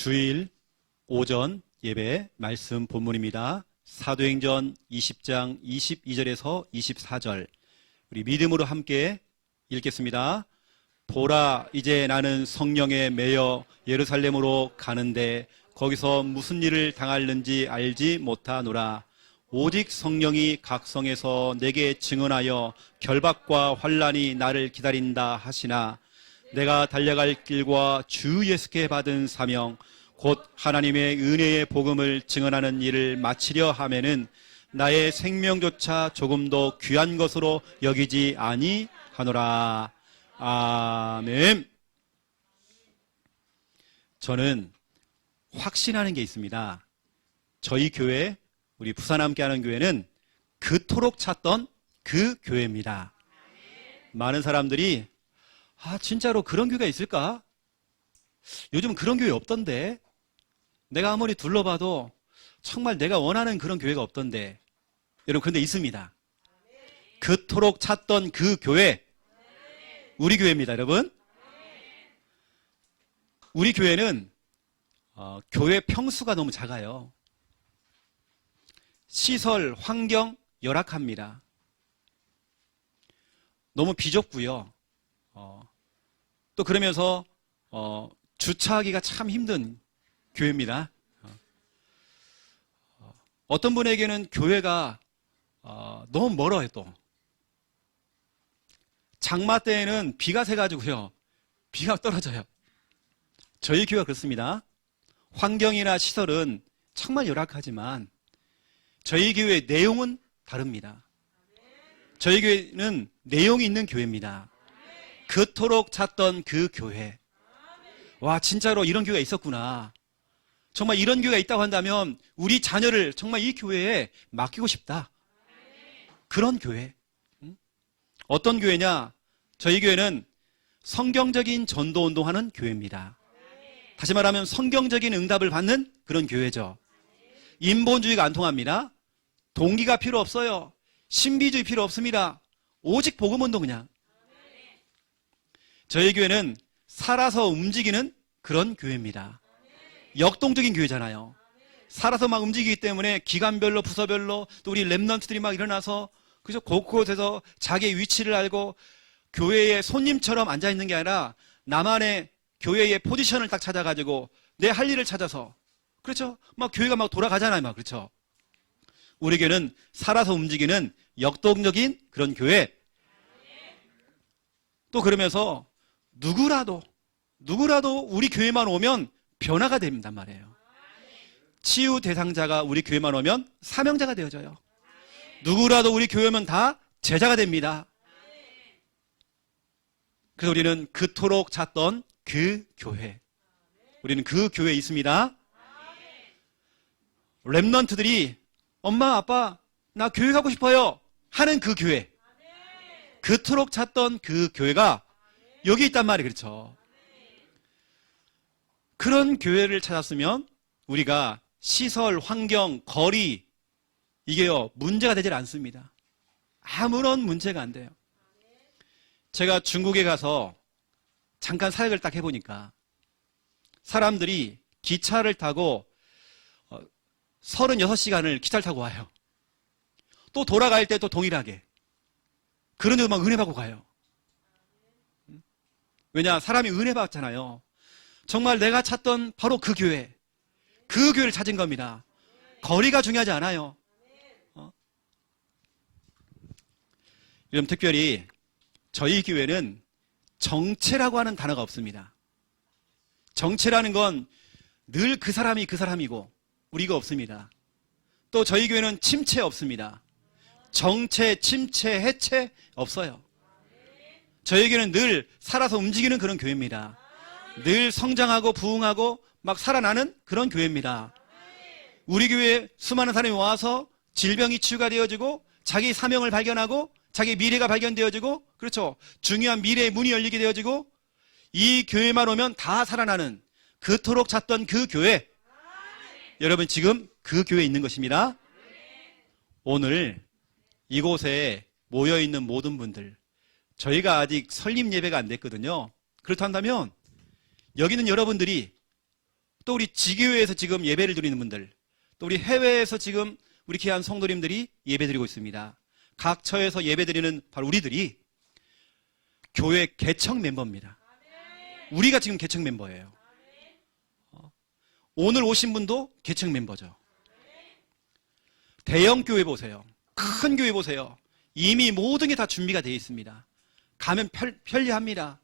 주일 오전 예배 말씀 본문입니다. 사도행전 20장 22절에서 24절 우리 믿음으로 함께 읽겠습니다. 보라, 이제 나는 성령에 매여 예루살렘으로 가는데 거기서 무슨 일을 당할는지 알지 못하노라. 오직 성령이 각 성에서 내게 증언하여 결박과 환난이 나를 기다린다 하시나 내가 달려갈 길과 주 예수께 받은 사명 곧 하나님의 은혜의 복음을 증언하는 일을 마치려 하면은 나의 생명조차 조금도 귀한 것으로 여기지 아니하노라. 아멘. 저는 확신하는 게 있습니다. 저희 교회, 우리 부산 함께하는 교회는 그토록 찾던 그 교회입니다. 많은 사람들이 진짜로 그런 교회가 있을까? 요즘 그런 교회 없던데. 내가 아무리 둘러봐도 정말 내가 원하는 그런 교회가 없던데. 여러분, 그런데 있습니다. 그토록 찾던 그 교회, 우리 교회입니다, 여러분. 우리 교회는 교회 평수가 너무 작아요. 시설, 환경 열악합니다. 너무 비좁고요. 또 그러면서 주차하기가 참 힘든 교회입니다. 어떤 분에게는 교회가 너무 멀어요. 또 장마 때에는 비가 새가지고요, 비가 떨어져요. 저희 교회가 그렇습니다. 환경이나 시설은 정말 열악하지만 저희 교회의 내용은 다릅니다. 저희 교회는 내용이 있는 교회입니다. 그토록 찾던 그 교회. 와, 진짜로 이런 교회가 있었구나. 정말 이런 교회가 있다고 한다면 우리 자녀를 정말 이 교회에 맡기고 싶다. 그런 교회. 어떤 교회냐? 저희 교회는 성경적인 전도 운동하는 교회입니다. 다시 말하면 성경적인 응답을 받는 그런 교회죠. 인본주의가 안 통합니다. 동기가 필요 없어요. 신비주의 필요 없습니다. 오직 복음 운동 그냥. 저희 교회는 살아서 움직이는 그런 교회입니다. 역동적인 교회잖아요. 살아서 막 움직이기 때문에 기관별로 부서별로 또 우리 랩런트들이 막 일어나서 그래서 곳곳에서 자기의 위치를 알고 교회의 손님처럼 앉아있는 게 아니라 나만의 교회의 포지션을 딱 찾아가지고 내 할 일을 찾아서, 그렇죠? 막 교회가 막 돌아가잖아요. 막, 그렇죠? 우리 교회는 살아서 움직이는 역동적인 그런 교회. 또 그러면서 누구라도 우리 교회만 오면 변화가 된단 말이에요. 치유 대상자가 우리 교회만 오면 사명자가 되어져요. 누구라도 우리 교회 오면 다 제자가 됩니다. 그래서 우리는 그토록 찾던 그 교회. 우리는 그 교회에 있습니다. 랩런트들이 엄마, 아빠, 나 교회 가고 싶어요 하는 그 교회. 그토록 찾던 그 교회가 여기 있단 말이에요. 그렇죠? 그런 교회를 찾았으면 우리가 시설, 환경, 거리, 이게요, 문제가 되질 않습니다. 아무런 문제가 안 돼요. 제가 중국에 가서 잠깐 사역을 딱 해보니까 사람들이 기차를 타고 36시간을 기차를 타고 와요. 또 돌아갈 때 또 동일하게. 그런데도 막 은혜 받고 가요. 왜냐? 사람이 은혜 받잖아요. 정말 내가 찾던 바로 그 교회, 그 교회를 찾은 겁니다. 거리가 중요하지 않아요. 여러분, 특별히 저희 교회는 정체라고 하는 단어가 없습니다. 정체라는 건 늘 그 사람이 그 사람이고 우리가 없습니다. 또 저희 교회는 침체 없습니다. 정체, 침체, 해체 없어요. 저희 교회는 늘 살아서 움직이는 그런 교회입니다. 늘 성장하고 부흥하고 막 살아나는 그런 교회입니다. 우리 교회에 수많은 사람이 와서 질병이 치유가 되어지고 자기 사명을 발견하고 자기 미래가 발견되어지고, 그렇죠, 중요한 미래의 문이 열리게 되어지고 이 교회만 오면 다 살아나는 그토록 찾던 그 교회. 여러분, 지금 그 교회에 있는 것입니다. 오늘 이곳에 모여있는 모든 분들, 저희가 아직 설립 예배가 안 됐거든요. 그렇다 한다면 여기는 여러분들이 또 우리 지교회에서 지금 예배를 드리는 분들, 또 우리 해외에서 지금 우리 귀한 성도님들이 예배드리고 있습니다. 각 처에서 예배드리는 바로 우리들이 교회 개척 멤버입니다. 우리가 지금 개척 멤버예요. 오늘 오신 분도 개척 멤버죠. 대형 교회 보세요. 큰 교회 보세요. 이미 모든 게 다 준비가 되어 있습니다. 가면 편리합니다.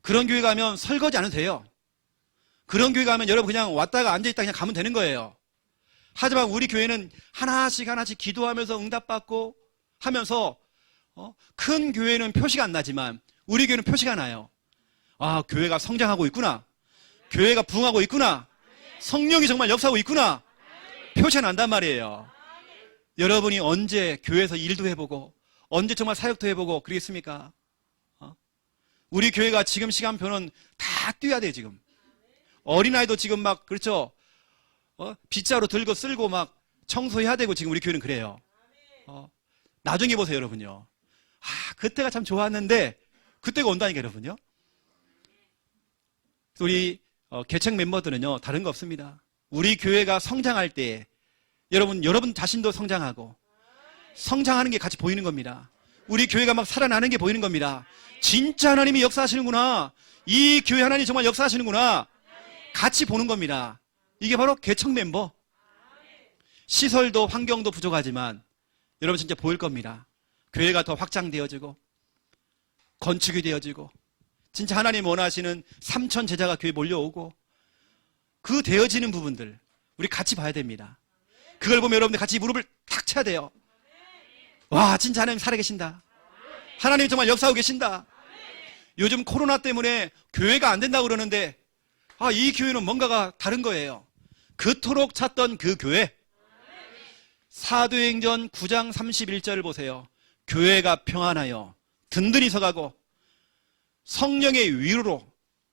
그런 교회 가면 설거지 안 해도 돼요. 그런 교회 가면 여러분 그냥 왔다가 앉아있다 그냥 가면 되는 거예요. 하지만 우리 교회는 하나씩 기도하면서 응답받고 하면서 큰 교회는 표시가 안 나지만 우리 교회는 표시가 나요. 아, 교회가 성장하고 있구나. 교회가 부흥하고 있구나. 성령이 정말 역사하고 있구나. 표시가 난단 말이에요. 여러분이 언제 교회에서 일도 해보고 언제 정말 사역도 해보고 그러겠습니까? 우리 교회가 지금 시간표는 다 뛰어야 돼요. 지금 어린아이도 지금 막 그렇죠. 빗자루 들고 쓸고 막 청소해야 되고 지금 우리 교회는 그래요. 나중에 보세요 여러분요. 그때가 참 좋았는데 그때가 온다니까 여러분요. 우리 개척 멤버들은요 다른 거 없습니다. 우리 교회가 성장할 때 여러분 자신도 성장하고 성장하는 게 같이 보이는 겁니다. 우리 교회가 막 살아나는 게 보이는 겁니다. 진짜 하나님이 역사하시는구나. 이 교회 하나님 정말 역사하시는구나. 같이 보는 겁니다. 이게 바로 개척 멤버. 시설도 환경도 부족하지만 여러분 진짜 보일 겁니다. 교회가 더 확장되어지고 건축이 되어지고 진짜 하나님 원하시는 3,000 제자가 교회에 몰려오고 그 되어지는 부분들 우리 같이 봐야 됩니다. 그걸 보면 여러분들 같이 무릎을 탁 쳐야 돼요. 와, 진짜 하나님 살아계신다. 하나님 정말 역사하고 계신다. 요즘 코로나 때문에 교회가 안 된다고 그러는데 이 교회는 뭔가가 다른 거예요. 그토록 찾던 그 교회. 사도행전 9장 31절을 보세요. 교회가 평안하여 든든히 서가고 성령의 위로로,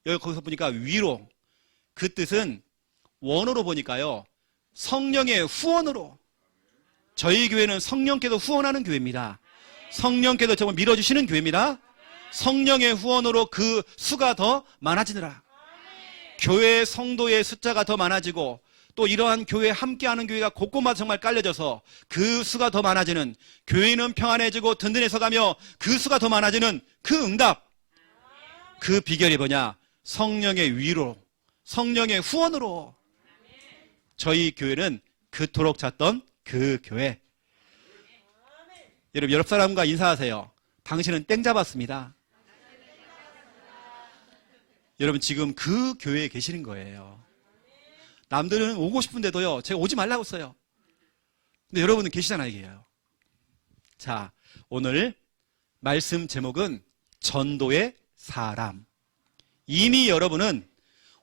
여기 거기서 보니까 위로, 그 뜻은 원어로 보니까요 성령의 후원으로. 저희 교회는 성령께서 후원하는 교회입니다. 성령께서 정말 밀어주시는 교회입니다. 성령의 후원으로 그 수가 더 많아지느라. 교회 성도의 숫자가 더 많아지고 또 이러한 교회에 함께하는 교회가 곳곳마다 정말 깔려져서 그 수가 더 많아지는, 교회는 평안해지고 든든해서 가며 그 수가 더 많아지는 그 응답, 그 비결이 뭐냐? 성령의 위로, 성령의 후원으로. 저희 교회는 그토록 찾던 그 교회. 여러분 옆 사람과 인사하세요. 당신은 땡 잡았습니다. 여러분 지금 그 교회에 계시는 거예요. 남들은 오고 싶은데도요 제가 오지 말라고 써요. 근데 여러분은 계시잖아요. 이게요. 자, 오늘 말씀 제목은 전도의 사람. 이미 여러분은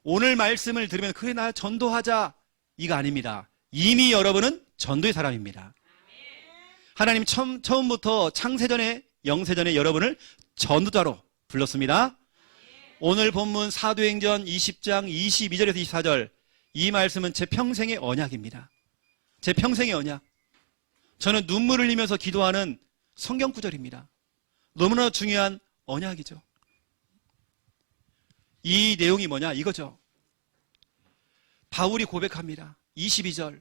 오늘 말씀을 들으면 그래 나 전도하자 이거 아닙니다. 이미 여러분은 전도의 사람입니다. 하나님 처음부터 창세전에 영세전에 여러분을 전도자로 불렀습니다. 오늘 본문 사도행전 20장 22절에서 24절 이 말씀은 제 평생의 언약입니다. 제 평생의 언약. 저는 눈물을 흘리면서 기도하는 성경 구절입니다. 너무나 중요한 언약이죠. 이 내용이 뭐냐 이거죠. 바울이 고백합니다. 22절.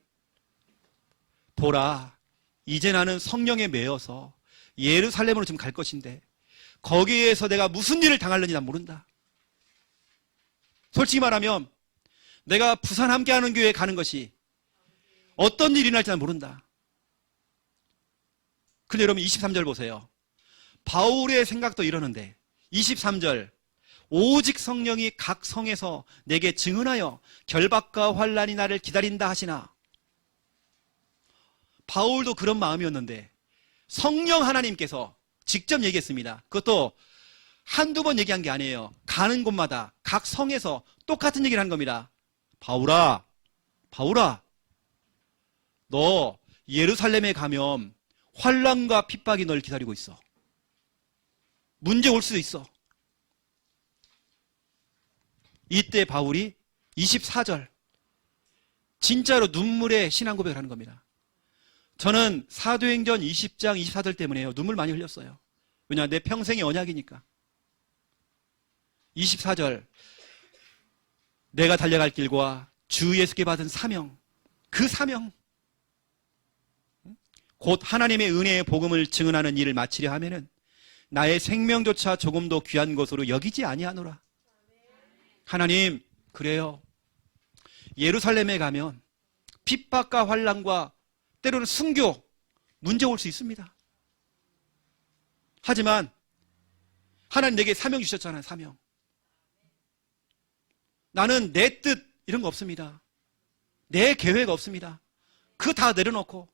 보라, 이제 나는 성령에 매여서 예루살렘으로 지금 갈 것인데 거기에서 내가 무슨 일을 당할는지 난 모른다. 솔직히 말하면 내가 부산 함께하는 교회에 가는 것이 어떤 일이 날지 난 모른다. 근데 여러분 23절 보세요. 바울의 생각도 이러는데 23절 오직 성령이 각 성에서 내게 증언하여 결박과 환난이 나를 기다린다 하시나. 바울도 그런 마음이었는데 성령 하나님께서 직접 얘기했습니다. 그것도 한두 번 얘기한 게 아니에요. 가는 곳마다 각 성에서 똑같은 얘기를 한 겁니다. 바울아, 너 예루살렘에 가면 환난과 핍박이 널 기다리고 있어. 문제 올 수도 있어. 이때 바울이 24절 진짜로 눈물의 신앙 고백을 하는 겁니다. 저는 사도행전 20장 24절 때문에요 눈물 많이 흘렸어요. 왜냐? 내 평생의 언약이니까. 24절 내가 달려갈 길과 주 예수께 받은 사명, 그 사명, 곧 하나님의 은혜의 복음을 증언하는 일을 마치려 하면은 나의 생명조차 조금도 귀한 것으로 여기지 아니하노라. 하나님, 그래요. 예루살렘에 가면 핍박과 환난과 때로는 순교, 문제 올 수 있습니다. 하지만 하나님 내게 사명 주셨잖아요. 사명. 나는 내 뜻 이런 거 없습니다. 내 계획 없습니다. 그거 다 내려놓고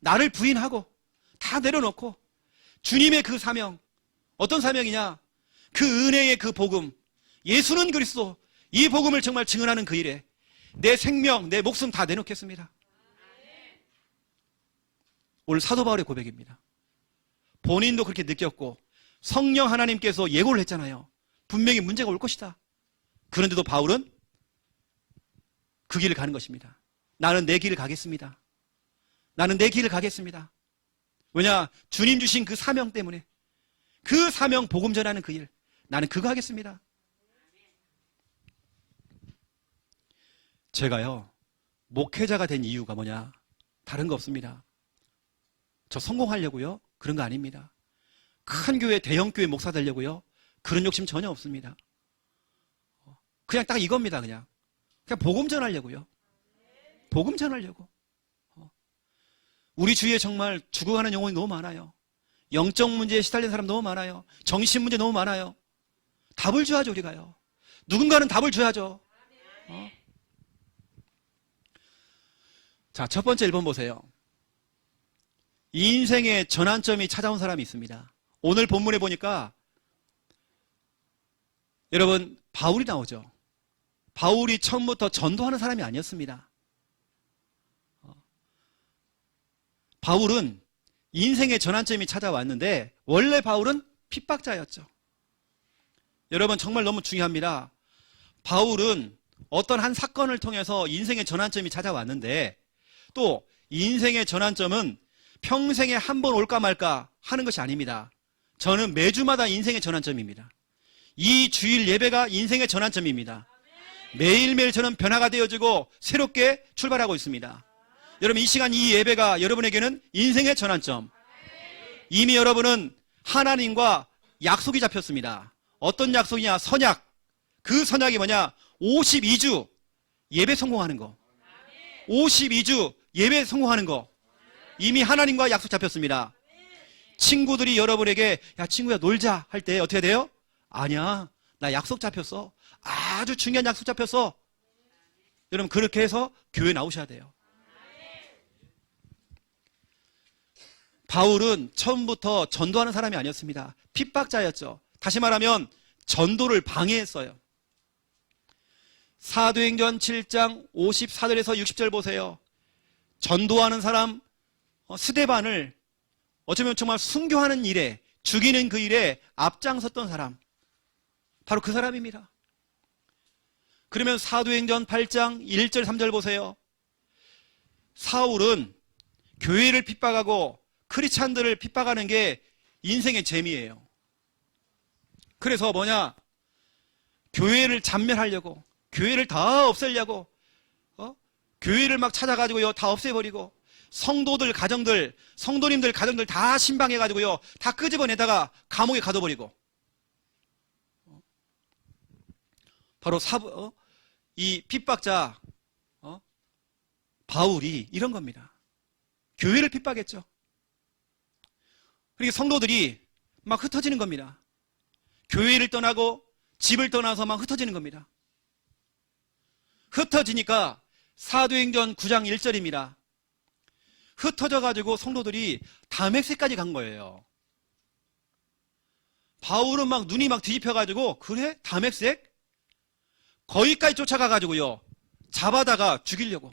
나를 부인하고 다 내려놓고 주님의 그 사명, 어떤 사명이냐? 그 은혜의 그 복음, 예수는 그리스도, 이 복음을 정말 증언하는 그 일에 내 생명, 내 목숨 다 내놓겠습니다. 오늘 사도 바울의 고백입니다. 본인도 그렇게 느꼈고 성령 하나님께서 예고를 했잖아요. 분명히 문제가 올 것이다. 그런데도 바울은 그 길을 가는 것입니다. 나는 내 길을 가겠습니다. 나는 내 길을 가겠습니다. 왜냐? 주님 주신 그 사명 때문에, 그 사명 복음 전하는 그 일, 나는 그거 하겠습니다. 제가요, 목회자가 된 이유가 뭐냐? 다른 거 없습니다. 저 성공하려고요? 그런 거 아닙니다. 큰 교회, 대형 교회 목사 되려고요? 그런 욕심 전혀 없습니다. 그냥 딱 이겁니다. 그냥 복음 전하려고요. 복음 전하려고. 우리 주위에 정말 죽어가는 영혼이 너무 많아요. 영적 문제에 시달린 사람 너무 많아요. 정신 문제 너무 많아요. 답을 줘야죠. 우리가요. 누군가는 답을 줘야죠. 자, 첫 번째 1번 보세요. 인생의 전환점이 찾아온 사람이 있습니다. 오늘 본문에 보니까 여러분, 바울이 나오죠. 바울이 처음부터 전도하는 사람이 아니었습니다. 바울은 인생의 전환점이 찾아왔는데 원래 바울은 핍박자였죠. 여러분, 정말 너무 중요합니다. 바울은 어떤 한 사건을 통해서 인생의 전환점이 찾아왔는데, 또 인생의 전환점은 평생에 한 번 올까 말까 하는 것이 아닙니다. 저는 매주마다 인생의 전환점입니다. 이 주일 예배가 인생의 전환점입니다. 매일매일 저는 변화가 되어지고 새롭게 출발하고 있습니다. 여러분, 이 시간 이 예배가 여러분에게는 인생의 전환점. 이미 여러분은 하나님과 약속이 잡혔습니다. 어떤 약속이냐? 선약. 그 선약이 뭐냐? 52주 예배 성공하는 거. 52주 예배 성공하는 거. 이미 하나님과 약속 잡혔습니다. 친구들이 여러분에게 야, 친구야, 놀자 할 때 어떻게 돼요? 아니야, 나 약속 잡혔어. 아주 중요한 약속 잡혔어. 여러분, 그렇게 해서 교회 나오셔야 돼요. 바울은 처음부터 전도하는 사람이 아니었습니다. 핍박자였죠. 다시 말하면 전도를 방해했어요. 사도행전 7장 54절에서 60절 보세요. 전도하는 사람 스데반을 어쩌면 정말 순교하는 일에, 죽이는 그 일에 앞장섰던 사람, 바로 그 사람입니다. 그러면 사도행전 8장 1절 3절 보세요. 사울은 교회를 핍박하고 크리스찬들을 핍박하는 게 인생의 재미예요. 그래서 뭐냐? 교회를 잔멸하려고, 교회를 다 없애려고, 교회를 막 찾아가지고요, 다 없애버리고, 성도들 가정들, 성도님들 가정들 다 신방해가지고요, 다 끄집어내다가 감옥에 가둬버리고. 바로 이 핍박자 바울이 이런 겁니다. 교회를 핍박했죠. 그리고 성도들이 막 흩어지는 겁니다. 교회를 떠나고 집을 떠나서 막 흩어지는 겁니다. 흩어지니까 사도행전 9장 1절입니다. 흩어져가지고 성도들이 다메섹까지 간 거예요. 바울은 막 눈이 막 뒤집혀가지고, 그래? 다메섹? 거기까지 쫓아가가지고요, 잡아다가 죽이려고,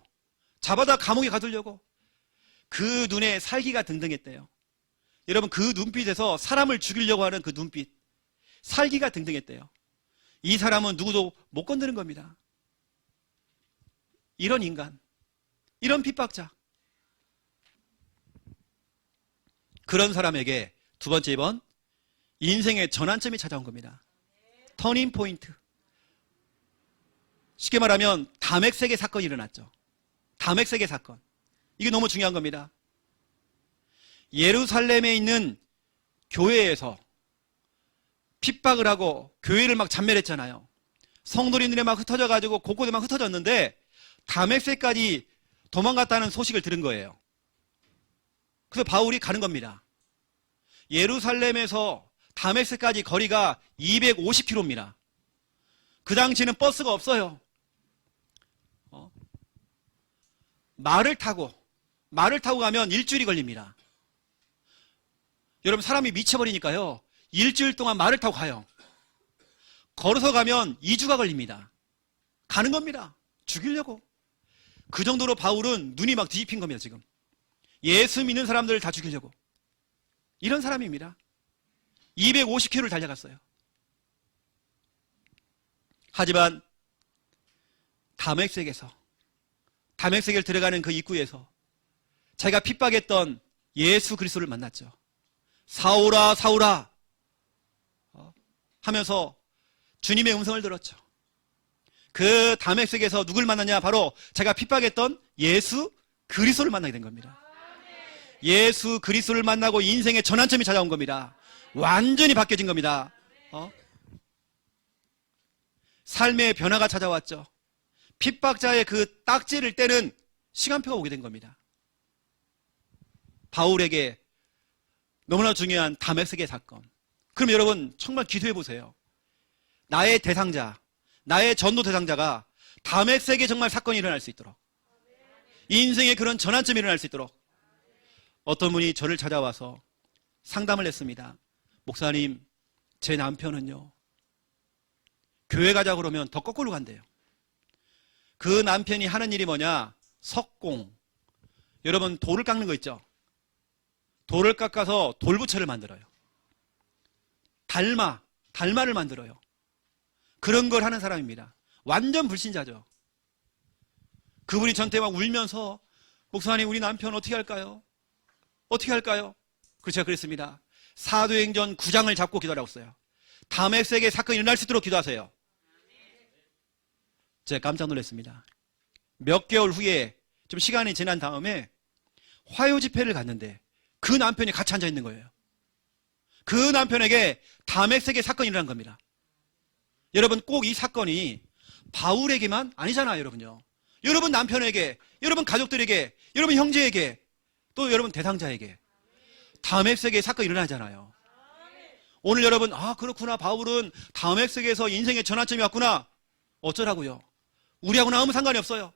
잡아다 감옥에 가두려고. 그 눈에 살기가 등등했대요. 여러분, 그 눈빛에서 사람을 죽이려고 하는 그 눈빛, 살기가 등등했대요. 이 사람은 누구도 못 건드는 겁니다. 이런 인간, 이런 핍박자, 그런 사람에게 두 번째 2번, 인생의 전환점이 찾아온 겁니다. 터닝 포인트. 쉽게 말하면 다맥세계 사건이 일어났죠. 다맥세계 사건. 이게 너무 중요한 겁니다. 예루살렘에 있는 교회에서 핍박을 하고 교회를 막 잔멸했잖아요. 성도님들이 막 흩어져가지고 곳곳에 막 흩어졌는데 다맥세까지 도망갔다는 소식을 들은 거예요. 그래서 바울이 가는 겁니다. 예루살렘에서 다맥세까지 거리가 250km입니다. 그 당시에는 버스가 없어요. 말을 타고 가면 일주일이 걸립니다. 여러분, 사람이 미쳐버리니까요, 일주일 동안 말을 타고 가요. 걸어서 가면 2주가 걸립니다. 가는 겁니다. 죽이려고. 그 정도로 바울은 눈이 막 뒤집힌 겁니다. 지금 예수 믿는 사람들을 다 죽이려고. 이런 사람입니다. 250km를 달려갔어요. 하지만 다맥세계를 들어가는 그 입구에서 자기가 핍박했던 예수 그리스도를 만났죠. 사울아 사울아 하면서 주님의 음성을 들었죠. 그 다맥세계에서 누굴 만났냐? 바로 자기가 핍박했던 예수 그리스도를 만나게 된 겁니다. 예수 그리스도를 만나고 인생의 전환점이 찾아온 겁니다. 완전히 바뀌어진 겁니다. 삶의 변화가 찾아왔죠. 핍박자의 그 딱지를 떼는 시간표가 오게 된 겁니다. 바울에게 너무나 중요한 다맥세계 사건. 그럼 여러분 정말 기도해 보세요. 나의 대상자, 나의 전도 대상자가 다맥세계 정말 사건이 일어날 수 있도록, 인생의 그런 전환점이 일어날 수 있도록 어떤 분이 저를 찾아와서 상담을 했습니다. 목사님, 제 남편은요, 교회 가자 그러면 더 거꾸로 간대요. 그 남편이 하는 일이 뭐냐? 석공. 여러분, 돌을 깎는 거 있죠? 돌을 깎아서 돌부처를 만들어요. 달마를 만들어요. 그런 걸 하는 사람입니다. 완전 불신자죠. 그분이 저한테 막 울면서, 목사님, 우리 남편 어떻게 할까요? 어떻게 할까요? 그래서 제가 그랬습니다. 사도행전 9장을 잡고 기도하라고 했어요. 다맥세계 사건이 일어날 수 있도록 기도하세요. 제가 깜짝 놀랐습니다. 몇 개월 후에 좀 시간이 지난 다음에 화요 집회를 갔는데 그 남편이 같이 앉아 있는 거예요. 그 남편에게 다맥세계 사건이 일어난 겁니다. 여러분, 꼭 이 사건이 바울에게만 아니잖아요, 여러분요. 여러분 남편에게, 여러분 가족들에게, 여러분 형제에게, 또 여러분 대상자에게 다맥세계 사건이 일어나잖아요. 오늘 여러분, 그렇구나, 바울은 다맥세계에서 인생의 전환점이 왔구나. 어쩌라고요? 우리하고는 아무 상관이 없어요.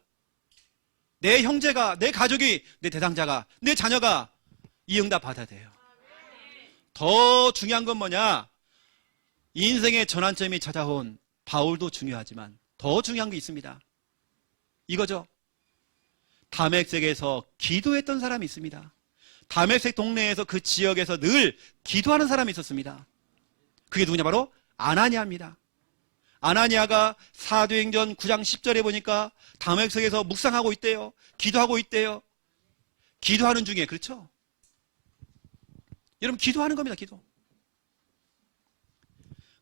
내 형제가, 내 가족이, 내 대상자가, 내 자녀가 이 응답 받아야 돼요. 더 중요한 건 뭐냐? 인생의 전환점이 찾아온 바울도 중요하지만 더 중요한 게 있습니다. 이거죠. 다맥세계에서 기도했던 사람이 있습니다. 다맥색 동네에서, 그 지역에서 늘 기도하는 사람이 있었습니다. 그게 누구냐? 바로 아나니아입니다. 아나니아가 사도행전 9장 10절에 보니까 다맥색에서 묵상하고 있대요. 기도하고 있대요. 기도하는 중에, 그렇죠? 여러분, 기도하는 겁니다. 기도.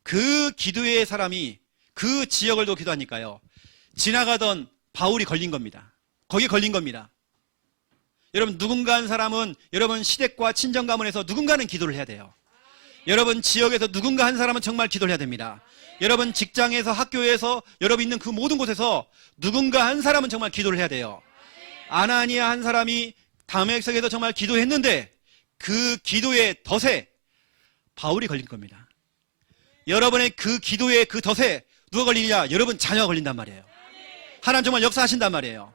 그 기도의 사람이 그 지역을 또 기도하니까요, 지나가던 바울이 걸린 겁니다. 거기에 걸린 겁니다. 여러분, 누군가 한 사람은 여러분 시댁과 친정 가문에서 누군가는 기도를 해야 돼요. 여러분 지역에서 누군가 한 사람은 정말 기도를 해야 됩니다. 여러분 직장에서, 학교에서, 여러분 있는 그 모든 곳에서 누군가 한 사람은 정말 기도를 해야 돼요. 아나니아 한 사람이 다맥색에서 정말 기도했는데 그 기도의 덫에 바울이 걸린 겁니다. 여러분의 그 기도의 그 덫에 누가 걸리냐? 여러분 자녀가 걸린단 말이에요. 하나님 정말 역사하신단 말이에요.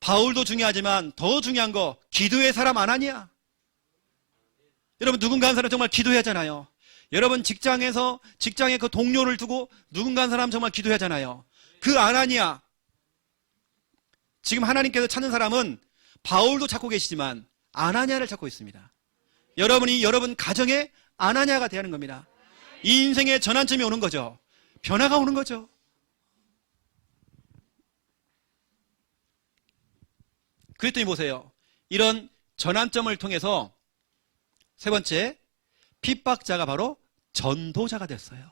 바울도 중요하지만 더 중요한 거, 기도의 사람 아나니아. 여러분 누군가 한 사람 정말 기도해야 하잖아요. 여러분 직장에서, 직장에 그 동료를 두고 누군가 한 사람 정말 기도해야 하잖아요. 그 아나니아. 지금 하나님께서 찾는 사람은 바울도 찾고 계시지만 아나니아를 찾고 있습니다. 여러분이 여러분 가정에 아나니아가 되는 겁니다. 이 인생의 전환점이 오는 거죠. 변화가 오는 거죠. 그랬더니 보세요. 이런 전환점을 통해서 세 번째, 핍박자가 바로 전도자가 됐어요.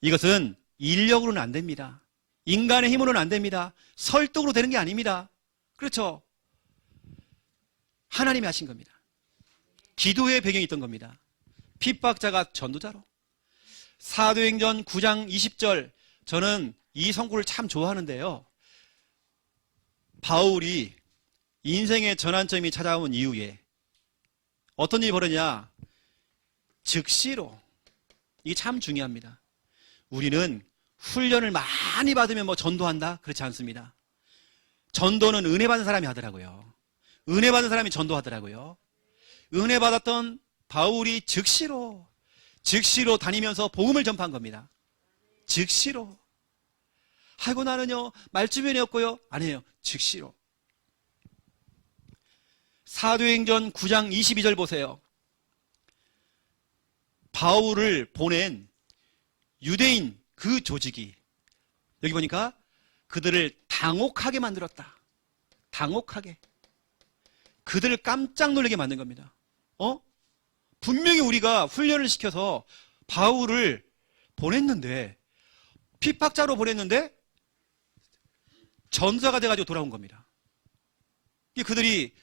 이것은 인력으로는 안 됩니다. 인간의 힘으로는 안 됩니다. 설득으로 되는 게 아닙니다. 그렇죠? 하나님이 하신 겁니다. 기도의 배경이 있던 겁니다. 핍박자가 전도자로. 사도행전 9장 20절, 저는 이 성구를 참 좋아하는데요. 바울이 인생의 전환점이 찾아온 이후에 어떤 일이 벌어지냐? 즉시로. 이게 참 중요합니다. 우리는 훈련을 많이 받으면 뭐 전도한다? 그렇지 않습니다. 전도는 은혜 받은 사람이 하더라고요. 은혜 받은 사람이 전도하더라고요. 은혜 받았던 바울이 즉시로 다니면서 복음을 전파한 겁니다. 즉시로. 아이고 나는요 말주변이었고요. 아니에요. 즉시로. 사도행전 9장 22절 보세요. 바울을 보낸 유대인 그 조직이 여기 보니까 그들을 당혹하게 만들었다. 당혹하게. 그들을 깜짝 놀라게 만든 겁니다. 분명히 우리가 훈련을 시켜서 바울을 보냈는데, 핍박자로 보냈는데 전사가 돼가지고 돌아온 겁니다. 그들이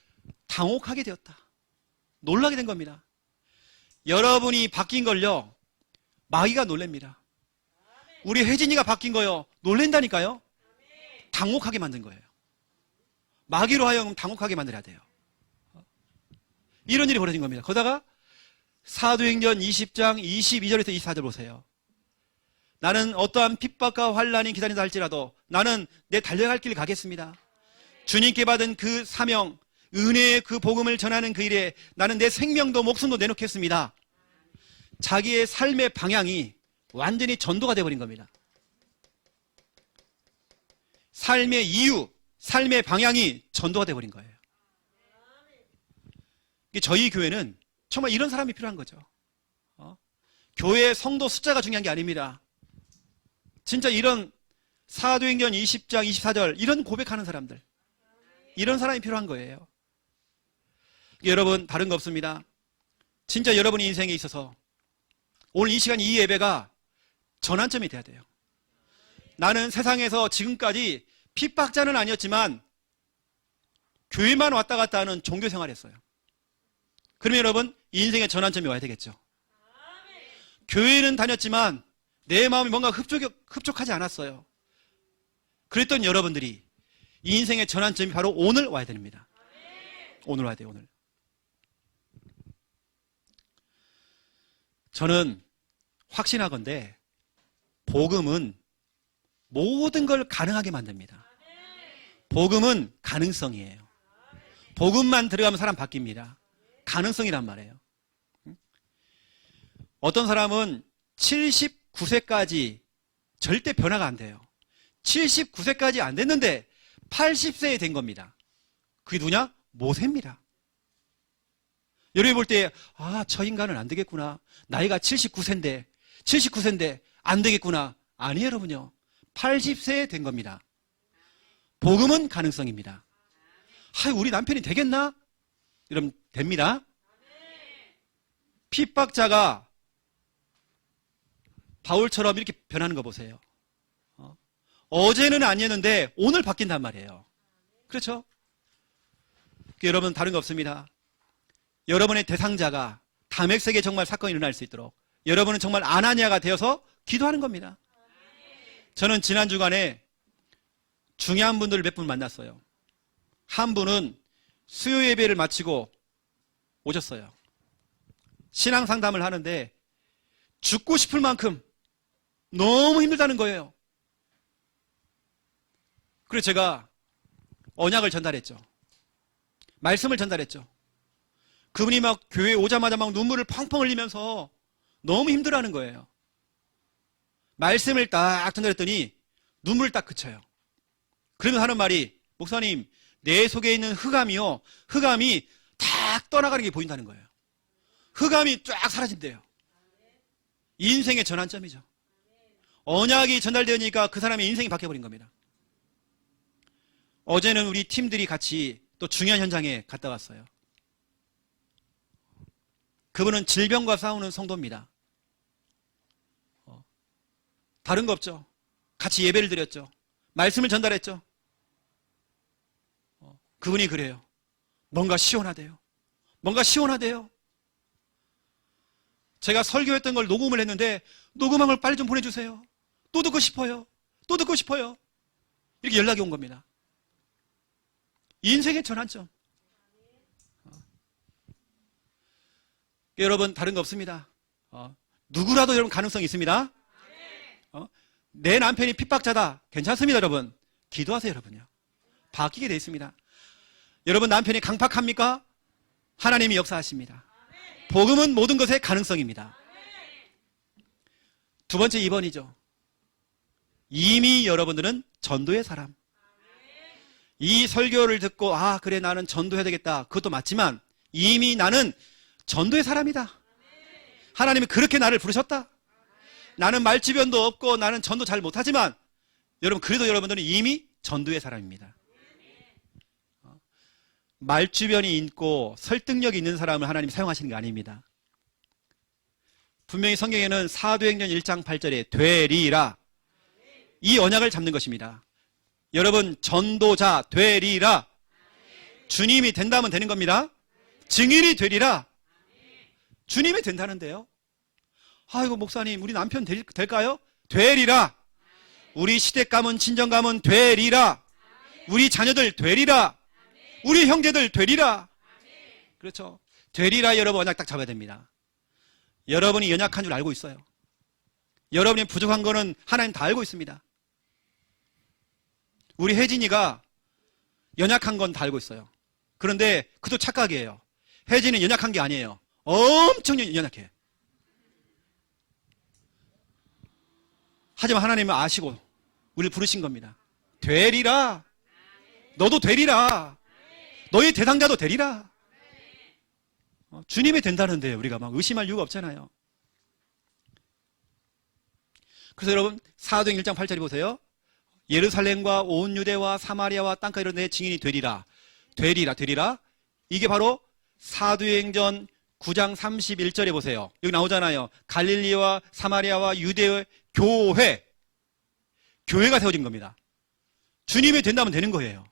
당혹하게 되었다. 놀라게 된 겁니다. 여러분이 바뀐 걸요, 마귀가 놀랍니다. 우리 혜진이가 바뀐 거요, 놀랜다니까요. 당혹하게 만든 거예요. 마귀로 하여금 당혹하게 만들어야 돼요. 이런 일이 벌어진 겁니다. 거기다가 사도행전 20장 22절에서 24절 보세요. 나는 어떠한 핍박과 환난이 기다린다 할지라도 나는 내 달려갈 길을 가겠습니다. 주님께 받은 그 사명, 은혜의 그 복음을 전하는 그 일에 나는 내 생명도 목숨도 내놓겠습니다. 자기의 삶의 방향이 완전히 전도가 되어버린 겁니다. 삶의 이유, 삶의 방향이 전도가 되어버린 거예요. 저희 교회는 정말 이런 사람이 필요한 거죠. 교회 성도 숫자가 중요한 게 아닙니다. 진짜 이런 사도행전 20장 24절 이런 고백하는 사람들, 이런 사람이 필요한 거예요. 여러분, 다른 거 없습니다. 진짜 여러분의 인생에 있어서 오늘 이 시간 이 예배가 전환점이 돼야 돼요. 나는 세상에서 지금까지 핍박자는 아니었지만 교회만 왔다 갔다 하는 종교 생활했어요. 그러면 여러분, 인생의 전환점이 와야 되겠죠. 교회는 다녔지만 내 마음이 뭔가 흡족하지 않았어요. 그랬던 여러분들이 이 인생의 전환점이 바로 오늘 와야 됩니다. 오늘 와야 돼요. 오늘. 저는 확신하건대 복음은 모든 걸 가능하게 만듭니다. 복음은 가능성이에요. 복음만 들어가면 사람 바뀝니다. 가능성이란 말이에요. 어떤 사람은 79세까지 절대 변화가 안 돼요. 79세까지 안 됐는데 80세에 된 겁니다. 그게 누구냐? 모세입니다. 여러분이 볼 때, 저 인간은 안 되겠구나. 나이가 79세인데 안 되겠구나. 아니에요, 여러분요. 80세에 된 겁니다. 복음은 가능성입니다. 우리 남편이 되겠나? 여러분, 됩니다. 핍박자가 바울처럼 이렇게 변하는 거 보세요. 어제는 아니었는데 오늘 바뀐단 말이에요. 그렇죠? 여러분, 다른 거 없습니다. 여러분의 대상자가 다맥색에 정말 사건이 일어날 수 있도록 여러분은 정말 아나니아가 되어서 기도하는 겁니다. 저는 지난 주간에 중요한 분들을 몇 분 만났어요. 한 분은 수요 예배를 마치고 오셨어요. 신앙 상담을 하는데 죽고 싶을 만큼 너무 힘들다는 거예요. 그래서 제가 언약을 전달했죠. 말씀을 전달했죠. 그분이 막 교회에 오자마자 막 눈물을 펑펑 흘리면서 너무 힘들어하는 거예요. 말씀을 딱 전달했더니 눈물을 딱 그쳐요. 그러면 하는 말이, 목사님, 내 속에 있는 흑암이요, 흑암이 딱 떠나가는 게 보인다는 거예요. 흑암이 쫙 사라진대요. 인생의 전환점이죠. 언약이 전달되니까 그 사람의 인생이 바뀌어버린 겁니다. 어제는 우리 팀들이 같이 또 중요한 현장에 갔다 왔어요. 그분은 질병과 싸우는 성도입니다. 다른 거 없죠. 같이 예배를 드렸죠. 말씀을 전달했죠. 그분이 그래요. 뭔가 시원하대요. 뭔가 시원하대요. 제가 설교했던 걸 녹음을 했는데 녹음한 걸 빨리 좀 보내주세요. 또 듣고 싶어요. 또 듣고 싶어요. 이렇게 연락이 온 겁니다. 인생의 전환점. 여러분 다른 거 없습니다. 누구라도 여러분 가능성이 있습니다. 내 남편이 핍박자다. 괜찮습니다 여러분. 기도하세요 여러분요. 바뀌게 되어 있습니다. 여러분 남편이 강팍합니까? 하나님이 역사하십니다. 복음은 모든 것의 가능성입니다. 두 번째 2번이죠. 이미 여러분들은 전도의 사람. 이 설교를 듣고 그래 나는 전도해야 되겠다. 그것도 맞지만 이미 나는 전도의 사람이다. 하나님이 그렇게 나를 부르셨다. 나는 말주변도 없고 나는 전도 잘 못하지만 여러분 그래도 여러분들은 이미 전도의 사람입니다. 말주변이 있고 설득력이 있는 사람을 하나님이 사용하시는 게 아닙니다. 분명히 성경에는 사도행전 1장 8절에 되리라 이 언약을 잡는 것입니다. 여러분 전도자 되리라. 주님이 된다면 되는 겁니다. 증인이 되리라. 주님이 된다는데요. 아이고 목사님 우리 남편 될까요? 되리라. 우리 시댁감은 친정감은 되리라. 우리 자녀들 되리라. 우리 형제들 되리라. 그렇죠. 되리라. 여러분 언약 딱 잡아야 됩니다. 여러분이 연약한 줄 알고 있어요. 여러분이 부족한 거는 하나님 다 알고 있습니다. 우리 혜진이가 연약한 건 다 알고 있어요. 그런데 그도 착각이에요. 혜진이는 연약한 게 아니에요. 엄청 연약해. 하지만 하나님은 아시고 우리를 부르신 겁니다. 되리라. 너도 되리라. 너희 대상자도 되리라. 주님이 된다는데 우리가 막 의심할 이유가 없잖아요. 그래서 여러분 사도행 1장 8절에 보세요. 예루살렘과 온 유대와 사마리아와 땅끝 이런 데 증인이 되리라. 되리라. 이게 바로 사도행전 9장 31절에 보세요. 여기 나오잖아요. 갈릴리와 사마리아와 유대의 교회가 세워진 겁니다. 주님이 된다면 되는 거예요.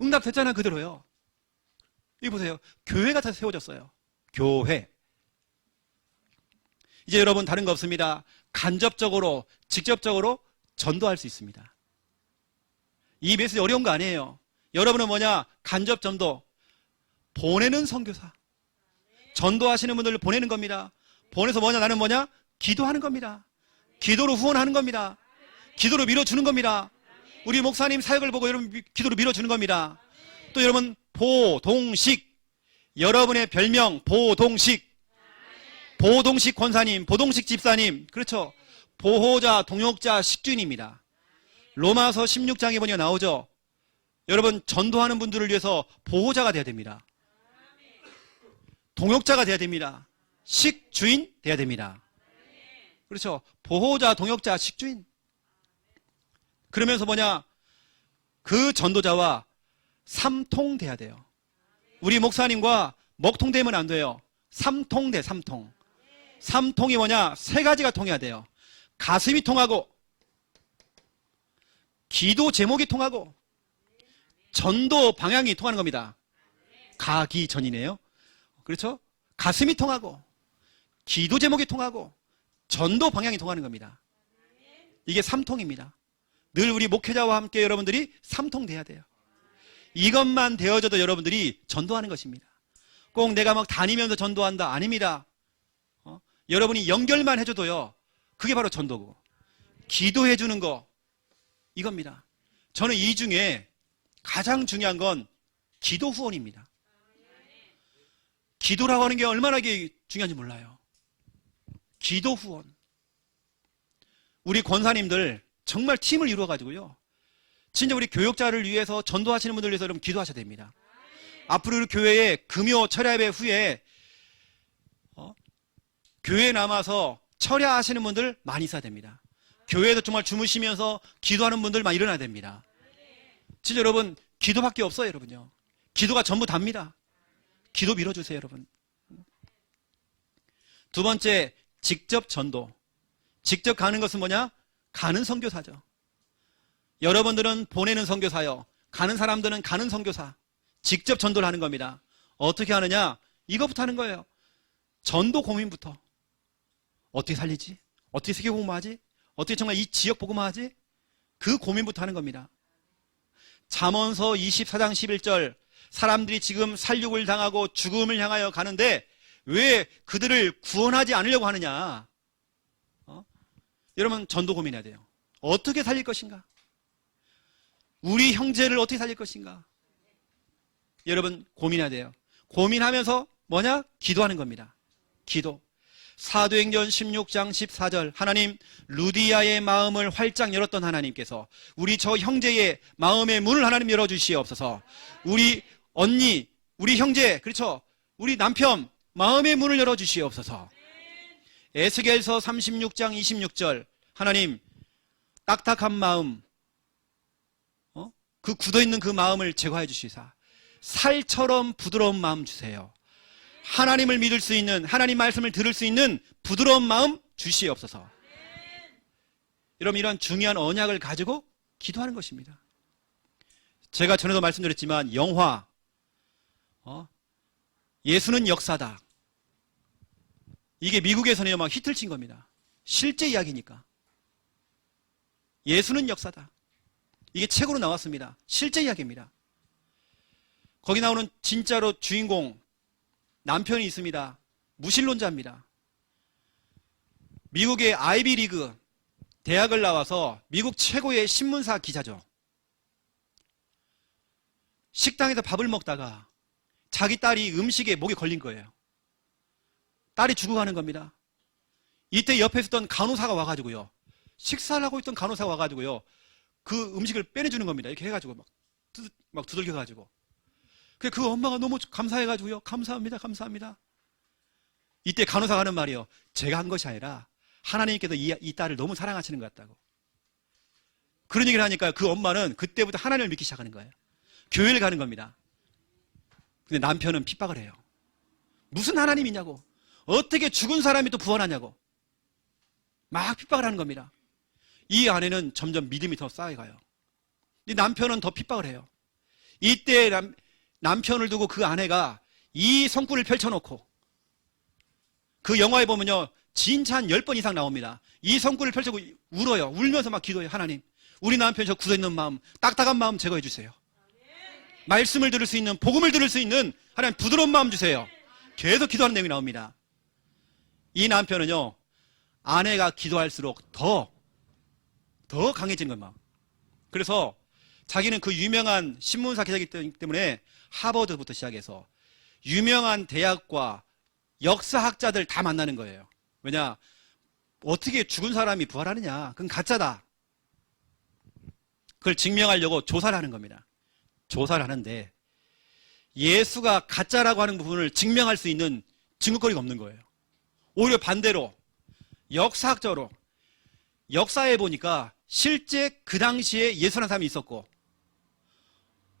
응답됐잖아요. 그대로요. 여기 보세요. 교회가 다 세워졌어요. 교회. 이제 여러분 다른 거 없습니다. 간접적으로 직접적으로 전도할 수 있습니다. 이 메시지 어려운 거 아니에요. 여러분은 뭐냐? 간접 전도. 보내는 선교사. 전도하시는 분들을 보내는 겁니다. 보내서 뭐냐? 나는 뭐냐? 기도하는 겁니다. 기도로 후원하는 겁니다. 기도로 밀어주는 겁니다. 우리 목사님 사역을 보고 여러분 기도로 밀어주는 겁니다. 또 여러분 보동식. 여러분의 별명 보동식. 보동식 권사님, 보동식 집사님. 그렇죠. 보호자, 동역자, 식주인입니다. 로마서 16장에 보니까 나오죠. 여러분 전도하는 분들을 위해서 보호자가 돼야 됩니다. 동역자가 돼야 됩니다. 식주인 돼야 됩니다. 그렇죠. 보호자, 동역자, 식주인. 그러면서 뭐냐? 그 전도자와 삼통 돼야 돼요. 우리 목사님과 먹통되면 안 돼요. 삼통 돼, 삼통. 삼통이 뭐냐? 세 가지가 통해야 돼요. 가슴이 통하고, 기도 제목이 통하고, 전도 방향이 통하는 겁니다. 가기전이네요. 그렇죠? 가슴이 통하고, 기도 제목이 통하고, 전도 방향이 통하는 겁니다. 이게 삼통입니다. 늘 우리 목회자와 함께 여러분들이 삼통돼야 돼요. 이것만 되어져도 여러분들이 전도하는 것입니다. 꼭 내가 막 다니면서 전도한다. 아닙니다. 여러분이 연결만 해줘도요. 그게 바로 전도고. 기도해 주는 거 이겁니다. 저는 이 중에 가장 중요한 건 기도 후원입니다. 기도라고 하는 게 얼마나 중요한지 몰라요. 기도 후원. 우리 권사님들 정말 팀을 이루어가지고요. 진짜 우리 교역자를 위해서 전도하시는 분들 위해서 여러분 기도하셔야 됩니다. 앞으로 우리 교회에 금요 철야 예배 후에 교회에 남아서 철야하시는 분들 많이 있어야 됩니다. 교회에서 정말 주무시면서 기도하는 분들 많이 일어나야 됩니다. 진짜 여러분 기도밖에 없어요. 여러분요. 기도가 전부 답니다. 기도 밀어주세요. 여러분. 두 번째 직접 전도. 직접 가는 것은 뭐냐? 가는 선교사죠. 여러분들은 보내는 선교사요. 가는 사람들은 가는 선교사. 직접 전도를 하는 겁니다. 어떻게 하느냐? 이것부터 하는 거예요. 전도 고민부터. 어떻게 살리지? 어떻게 세계 복음화하지? 어떻게 정말 이 지역 복음화하지? 그 고민부터 하는 겁니다. 잠언서 24장 11절, 사람들이 지금 살육을 당하고 죽음을 향하여 가는데 왜 그들을 구원하지 않으려고 하느냐? 여러분, 전도 고민해야 돼요. 어떻게 살릴 것인가? 우리 형제를 어떻게 살릴 것인가? 여러분, 고민해야 돼요. 고민하면서 뭐냐? 기도하는 겁니다. 기도. 사도행전 16장 14절, 하나님, 루디아의 마음을 활짝 열었던 하나님께서 우리 저 형제의 마음의 문을 하나님 열어주시옵소서. 우리 언니, 우리 형제, 그렇죠? 우리 남편 마음의 문을 열어주시옵소서. 에스겔서 36장 26절, 하나님, 딱딱한 마음, 그 굳어있는 그 마음을 제거해 주시사 살처럼 부드러운 마음 주세요. 하나님을 믿을 수 있는, 하나님 말씀을 들을 수 있는 부드러운 마음 주시옵소서. 여러분, 이런 중요한 언약을 가지고 기도하는 것입니다. 제가 전에도 말씀드렸지만 영화, 예수는 역사다, 이게 미국에서는 막 히트를 친 겁니다. 실제 이야기니까. 예수는 역사다, 이게 책으로 나왔습니다. 실제 이야기입니다. 거기 나오는 진짜로 주인공 남편이 있습니다. 무신론자입니다. 미국의 아이비리그 대학을 나와서 미국 최고의 신문사 기자죠. 식당에서 밥을 먹다가 자기 딸이 음식에 목에 걸린 거예요. 딸이 죽어가는 겁니다. 이때 옆에 있었던 간호사가 와가지고요, 식사를 하고 있던 간호사가 와가지고요, 그 음식을 빼내주는 겁니다. 이렇게 해가지고 막 두들겨가지고. 그 엄마가 너무 감사해가지고요, 감사합니다, 감사합니다. 이때 간호사가 하는 말이요, 제가 한 것이 아니라 하나님께서 이 딸을 너무 사랑하시는 것 같다고. 그런 얘기를 하니까 그 엄마는 그때부터 하나님을 믿기 시작하는 거예요. 교회를 가는 겁니다. 근데 남편은 핍박을 해요. 무슨 하나님이냐고, 어떻게 죽은 사람이 또 부활하냐고 막 핍박을 하는 겁니다. 이 아내는 점점 믿음이 더 쌓여가요. 이 남편은 더 핍박을 해요. 이때 남편을 두고 그 아내가 이 성구를 펼쳐놓고, 그 영화에 보면요, 진짜 한 10번 이상 나옵니다. 이 성구를 펼치고 울어요. 울면서 막 기도해요. 하나님, 우리 남편 저 굳어있는 마음, 딱딱한 마음 제거해 주세요. 말씀을 들을 수 있는, 복음을 들을 수 있는 하나님 부드러운 마음 주세요. 계속 기도하는 내용이 나옵니다. 이 남편은요, 아내가 기도할수록 더 강해지는 거예요. 그래서 자기는 그 유명한 신문사 기자이기 때문에 하버드부터 시작해서 유명한 대학과 역사학자들 다 만나는 거예요. 왜냐? 어떻게 죽은 사람이 부활하느냐? 그건 가짜다. 그걸 증명하려고 조사를 하는 겁니다. 조사를 하는데 예수가 가짜라고 하는 부분을 증명할 수 있는 증거거리가 없는 거예요. 오히려 반대로 역사학적으로 역사에 보니까 실제 그 당시에 예수라는 사람이 있었고,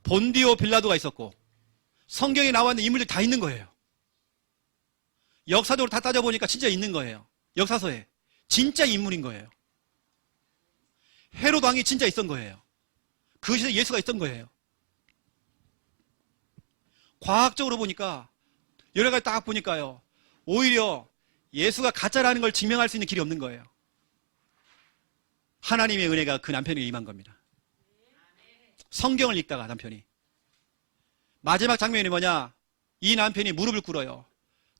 본디오 빌라도가 있었고, 성경에 나와 있는 인물들이 다 있는 거예요. 역사적으로 다 따져보니까 진짜 있는 거예요. 역사서에 진짜 인물인 거예요. 헤롯 왕이 진짜 있던 거예요. 그 시대에 예수가 있던 거예요. 과학적으로 보니까, 여러 가지 딱 보니까요, 오히려 예수가 가짜라는 걸 증명할 수 있는 길이 없는 거예요. 하나님의 은혜가 그 남편에게 임한 겁니다. 성경을 읽다가 남편이, 마지막 장면이 뭐냐? 이 남편이 무릎을 꿇어요.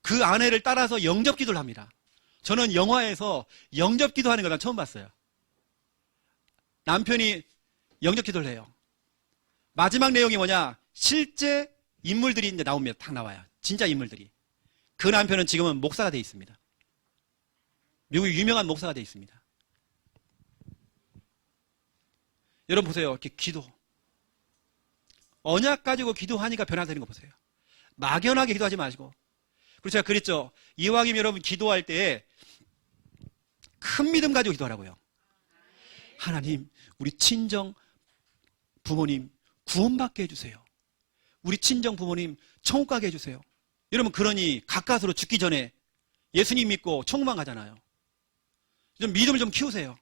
그 아내를 따라서 영접 기도를 합니다. 저는 영화에서 영접 기도하는 걸 난 처음 봤어요. 남편이 영접 기도를 해요. 마지막 내용이 뭐냐? 실제 인물들이 이제 나옵니다. 딱 나와요. 진짜 인물들이. 그 남편은 지금은 목사가 돼 있습니다. 미국의 유명한 목사가 돼 있습니다. 여러분 보세요. 이렇게 기도. 언약 가지고 기도하니까 변화되는 거 보세요. 막연하게 기도하지 마시고. 그리고 제가 그랬죠. 이왕이면 여러분 기도할 때 큰 믿음 가지고 기도하라고요. 하나님, 우리 친정 부모님 구원받게 해주세요. 우리 친정 부모님 천국 가게 해주세요. 여러분, 그러니 가까스로 죽기 전에 예수님 믿고 천국만 가잖아요. 좀 믿음을 좀 키우세요.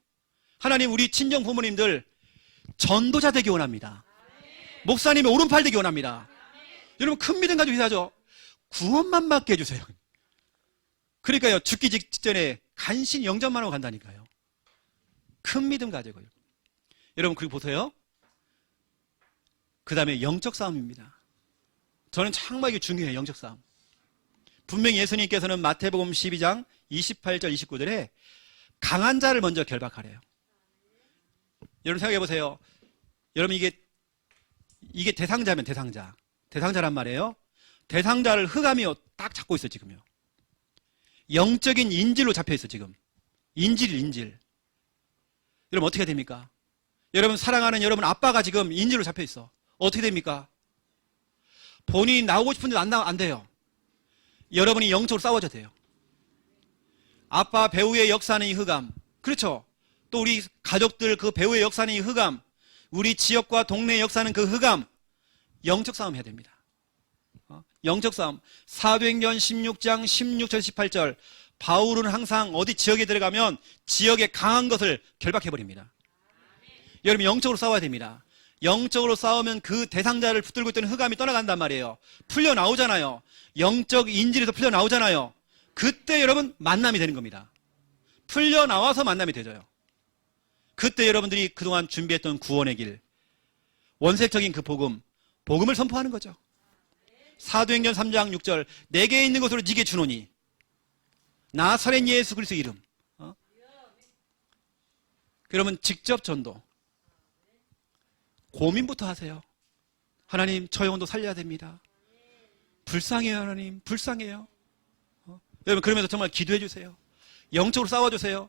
하나님 우리 친정 부모님들 전도자 되기 원합니다. 목사님의 오른팔 되기 원합니다. 여러분 큰 믿음 가지고 기도하죠. 구원만 받게 해주세요. 그러니까요, 죽기 직전에 간신히 영접만 하고 간다니까요. 큰 믿음 가지고요. 여러분 그리고 보세요. 그 다음에 영적 싸움입니다. 저는 정말 이게 중요해요. 영적 싸움. 분명히 예수님께서는 마태복음 12장 28절 29절에 강한 자를 먼저 결박하래요. 여러분 생각해 보세요. 여러분 이게 대상자면 대상자란 말이에요. 대상자를 흑암이 딱 잡고 있어 지금요. 영적인 인질로 잡혀 있어 지금. 인질. 여러분 어떻게 됩니까? 여러분 사랑하는 여러분 아빠가 지금 인질로 잡혀 있어. 어떻게 됩니까? 본인이 나오고 싶은데 안 돼요. 여러분이 영적으로 싸워줘야 돼요. 아빠 배우의 역사는 이 흑암. 그렇죠. 또 우리 가족들 그 배우의 역사는 이 흑암. 우리 지역과 동네의 역사는 그 흑암. 영적 싸움 해야 됩니다. 영적 싸움. 사도행전 16장 16절 18절. 바울은 항상 어디 지역에 들어가면 지역의 강한 것을 결박해버립니다. 여러분 영적으로 싸워야 됩니다. 영적으로 싸우면 그 대상자를 붙들고 있던 흑암이 떠나간단 말이에요. 풀려 나오잖아요. 영적 인질에서 풀려 나오잖아요. 그때 여러분 만남이 되는 겁니다. 풀려 나와서 만남이 되져요. 그때 여러분들이 그동안 준비했던 구원의 길, 원색적인 그 복음을 선포하는 거죠. 사도행전 3장 6절 내게 있는 것으로 네게 주노니 나사렛 예수 그리스도 이름. 그러면 직접 전도. 고민부터 하세요. 하나님 저 영혼도 살려야 됩니다. 불쌍해요. 하나님 불쌍해요. 여러분 그러면서 정말 기도해 주세요. 영적으로 싸워주세요.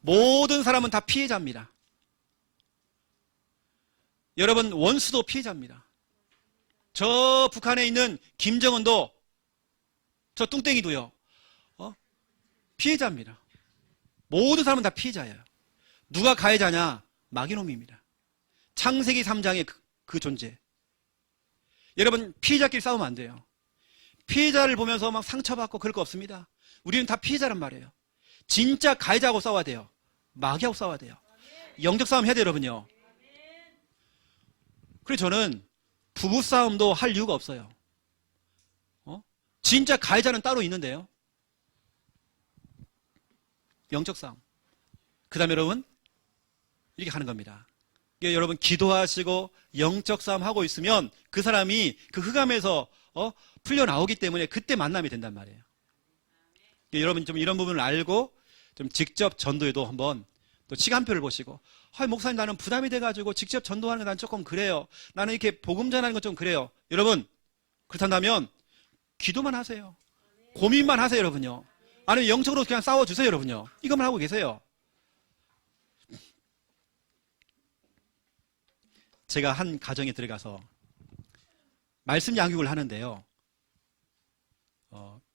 모든 사람은 다 피해자입니다. 여러분 원수도 피해자입니다. 저 북한에 있는 김정은도 저 뚱땡이도요. 피해자입니다. 모든 사람은 다 피해자예요. 누가 가해자냐? 마귀놈입니다. 창세기 3장의 그 존재. 여러분 피해자끼리 싸우면 안 돼요. 피해자를 보면서 막 상처받고 그럴 거 없습니다. 우리는 다 피해자란 말이에요. 진짜 가해자하고 싸워야 돼요. 마귀하고 싸워야 돼요. 영적 싸움 해야 돼요, 여러분요. 그래서 저는 부부싸움도 할 이유가 없어요. 진짜 가해자는 따로 있는데요. 영적 싸움. 그 다음에 여러분 이렇게 가는 겁니다. 여러분 기도하시고 영적 싸움 하고 있으면 그 사람이 그 흑암에서 풀려 나오기 때문에 그때 만남이 된단 말이에요. 여러분 좀 이런 부분을 알고 좀 직접 전도에도 한번 또 시간표를 보시고 목사님 나는 부담이 돼가지고 직접 전도하는 게 난 조금 그래요. 나는 이렇게 복음 전하는 건 좀 그래요. 여러분 그렇다면 기도만 하세요. 고민만 하세요, 여러분요. 아니면 영적으로 그냥 싸워주세요, 여러분요. 이것만 하고 계세요. 제가 한 가정에 들어가서 말씀 양육을 하는데요.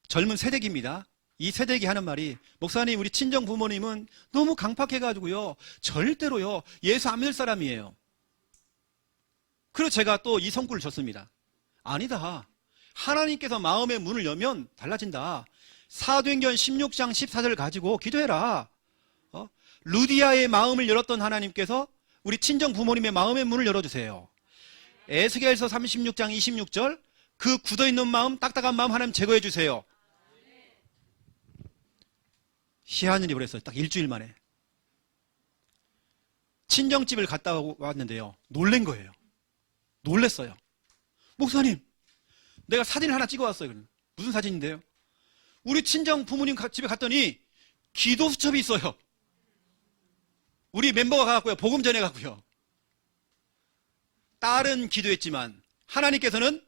젊은 세대기입니다. 이 세대기 하는 말이 목사님 우리 친정 부모님은 너무 강팍해가지고요. 절대로요. 예수 안 믿을 사람이에요. 그래서 제가 또 이 성구를 줬습니다. 아니다. 하나님께서 마음의 문을 열면 달라진다. 사도행전 16장 14절을 가지고 기도해라. 루디아의 마음을 열었던 하나님께서 우리 친정 부모님의 마음의 문을 열어주세요. 에스겔서 36장 26절 그 굳어있는 마음 딱딱한 마음 하나님 제거해 주세요. 희한한 일이 벌었어요. 딱 일주일 만에 친정집을 갔다 왔는데요. 놀란 거예요. 놀랬어요. 목사님 내가 사진을 하나 찍어왔어요. 무슨 사진인데요? 우리 친정 부모님 집에 갔더니 기도 수첩이 있어요. 우리 멤버가 가갖고요. 복음 전해갖고요. 딸은 기도했지만 하나님께서는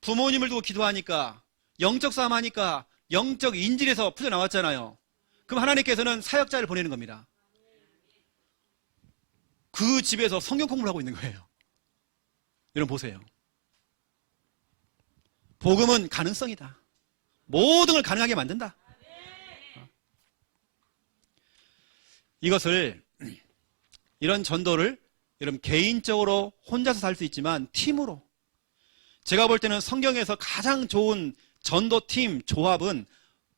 부모님을 두고 기도하니까 영적 싸움 하니까 영적 인질에서 풀려 나왔잖아요. 그럼 하나님께서는 사역자를 보내는 겁니다. 그 집에서 성경 공부를 하고 있는 거예요. 여러분 보세요. 복음은 가능성이다. 모든 걸 가능하게 만든다. 이것을 이런 전도를 여러분 개인적으로 혼자서 살 수 있지만 팀으로 제가 볼 때는 성경에서 가장 좋은 전도팀 조합은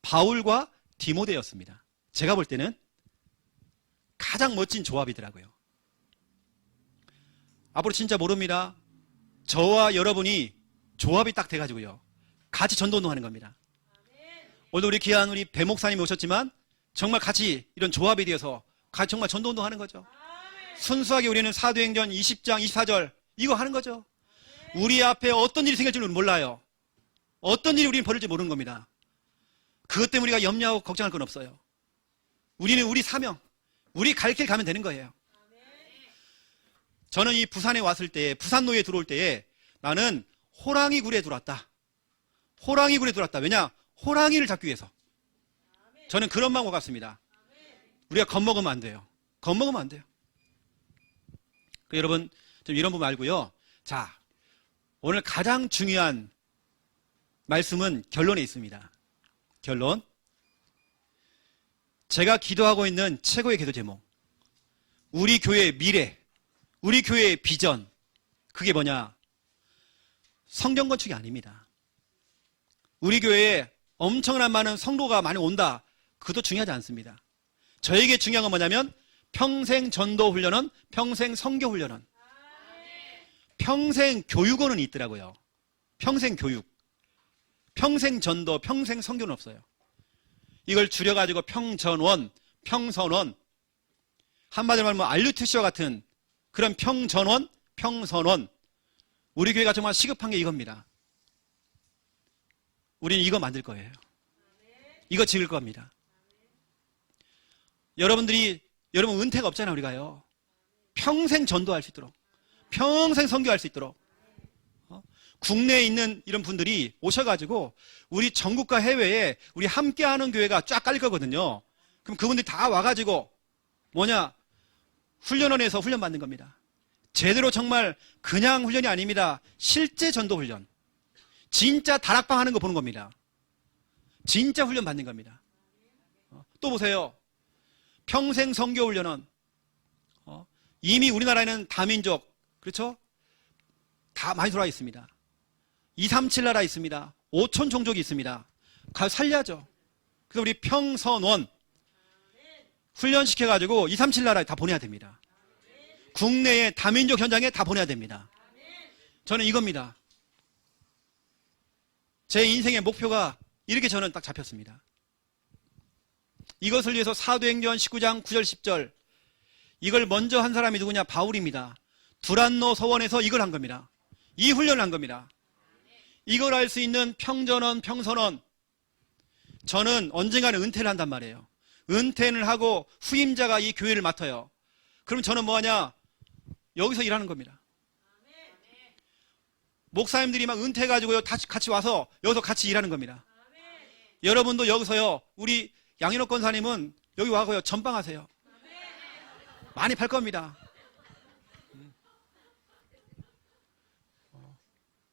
바울과 디모데였습니다. 제가 볼 때는 가장 멋진 조합이더라고요. 앞으로 진짜 모릅니다. 저와 여러분이 조합이 딱 돼가지고요. 같이 전도운동하는 겁니다. 오늘 우리 귀한 우리 배 목사님이 오셨지만 정말 같이 이런 조합이 되어서 같이 정말 전도운동하는 거죠. 순수하게 우리는 사도행전 20장 24절 이거 하는 거죠. 우리 앞에 어떤 일이 생길지는 몰라요. 어떤 일이 우리는 벌일지 모르는 겁니다. 그것 때문에 우리가 염려하고 걱정할 건 없어요. 우리는 우리 사명, 우리 갈 길 가면 되는 거예요. 저는 이 부산에 왔을 때, 부산노예에 들어올 때에 나는 호랑이 굴에 들어왔다. 호랑이 굴에 들어왔다. 왜냐? 호랑이를 잡기 위해서. 저는 그런 마음과 같습니다. 우리가 겁먹으면 안 돼요. 겁먹으면 안 돼요. 여러분, 좀 이런 부분 알고요. 자, 오늘 가장 중요한 말씀은 결론에 있습니다. 결론. 제가 기도하고 있는 최고의 기도 제목. 우리 교회의 미래, 우리 교회의 비전. 그게 뭐냐? 성전 건축이 아닙니다. 우리 교회에 엄청난 많은 성도가 많이 온다. 그것도 중요하지 않습니다. 저에게 중요한 건 뭐냐면 평생 전도 훈련은, 평생 선교 훈련은, 평생 교육원은 있더라고요. 평생 교육. 평생 전도, 평생 선교는 없어요. 이걸 줄여가지고 평전원, 평선원, 한마디로 말하면 알루티시와 같은 그런 평전원, 평선원. 우리 교회가 정말 시급한 게 이겁니다. 우리는 이거 만들 거예요. 이거 지을 겁니다. 여러분 은퇴가 없잖아요. 우리가요. 평생 전도할 수 있도록, 평생 선교할 수 있도록, 국내에 있는 이런 분들이 오셔가지고 우리 전국과 해외에 우리 함께하는 교회가 쫙 깔릴 거거든요. 그럼 그분들이 다 와가지고 뭐냐? 훈련원에서 훈련 받는 겁니다. 제대로 정말 그냥 훈련이 아닙니다. 실제 전도 훈련. 진짜 다락방 하는 거 보는 겁니다. 진짜 훈련 받는 겁니다. 또 보세요. 평생 선교 훈련은 이미 우리나라에는 다민족, 그렇죠? 다 많이 들어와 있습니다. 237 나라 있습니다. 5천 종족이 있습니다. 가서 살려야죠. 그래서 우리 평선원 훈련시켜가지고 237 나라에 다 보내야 됩니다. 국내의 다민족 현장에 다 보내야 됩니다. 저는 이겁니다. 제 인생의 목표가 이렇게 저는 딱 잡혔습니다. 이것을 위해서 사도행전 19장 9절 10절 이걸 먼저 한 사람이 누구냐? 바울입니다. 두란노 서원에서 이걸 한 겁니다. 이 훈련을 한 겁니다. 이걸 할 수 있는 평전원, 평선원. 저는 언젠가는 은퇴를 한단 말이에요. 은퇴를 하고 후임자가 이 교회를 맡아요. 그럼 저는 뭐하냐? 여기서 일하는 겁니다. 목사님들이 막 은퇴해가지고요, 같이 와서 여기서 같이 일하는 겁니다. 여러분도 여기서요, 우리 양인옥 권사님은 여기 와서요, 전방하세요. 많이 팔 겁니다.